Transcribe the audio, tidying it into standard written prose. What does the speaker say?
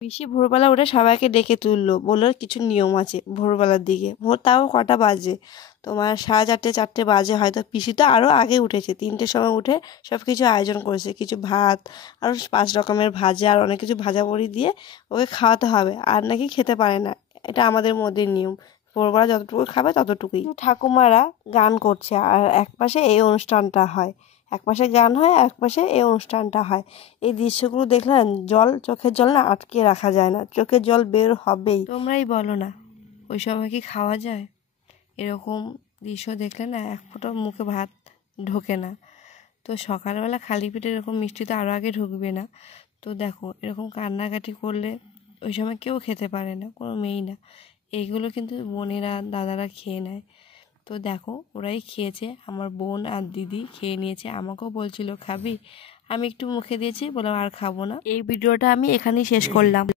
পিসি ভোরবেলা উঠে সবাইকে ডেকে তুললো, বললো কিছু নিয়ম আছে ভোরবেলার দিকে। ভোর তাও কটা বাজে, তোমার 4:30 4টে বাজে হয়তো। পিসি তো আরও আগে উঠেছে, 3টের সময় উঠে সব কিছু আয়োজন করেছে, কিছু ভাত আর 5 রকমের ভাজা আর অনেক কিছু ভাজা বড়ি দিয়ে ওকে খাওয়াতে হবে। আর নাকি খেতে পারে না, এটা আমাদের মধ্যে নিয়ম। ভোরবেলা যতটুকু খাবে ততটুকুই। ঠাকুমারা গান করছে আর একপাশে এই অনুষ্ঠানটা হয়, একপাশে গান হয় একপাশে এই অনুষ্ঠানটা হয়। এই দৃশ্যগুলো দেখলেন চোখের জল না আটকে রাখা যায় না, চোখের জল বের হবেই। তোমরাই বলো না, ওই সময় কি খাওয়া যায়? এরকম দৃশ্য দেখলে না এক ফোঁটা মুখে ভাত ঢোকে না। তো সকালবেলা খালি পেটে এরকম মিষ্টি তো আরও আগে ঢুকবে না। তো দেখো এরকম কান্নাকাটি করলে ওই সময় কেউ খেতে পারে না, কোনো মেয়েই না। এইগুলো কিন্তু বোনেরা দাদারা খেয়ে নেয়। তো দেখো ওরাই খেয়েছে, আমার বোন আর দিদি খেয়ে নিয়েছে, আমাকেও বলছিল খাবি, আমি একটু মুখে দিয়েছি, বললাম আর খাবো না। এই ভিডিওটা আমি এখানেই শেষ করলাম।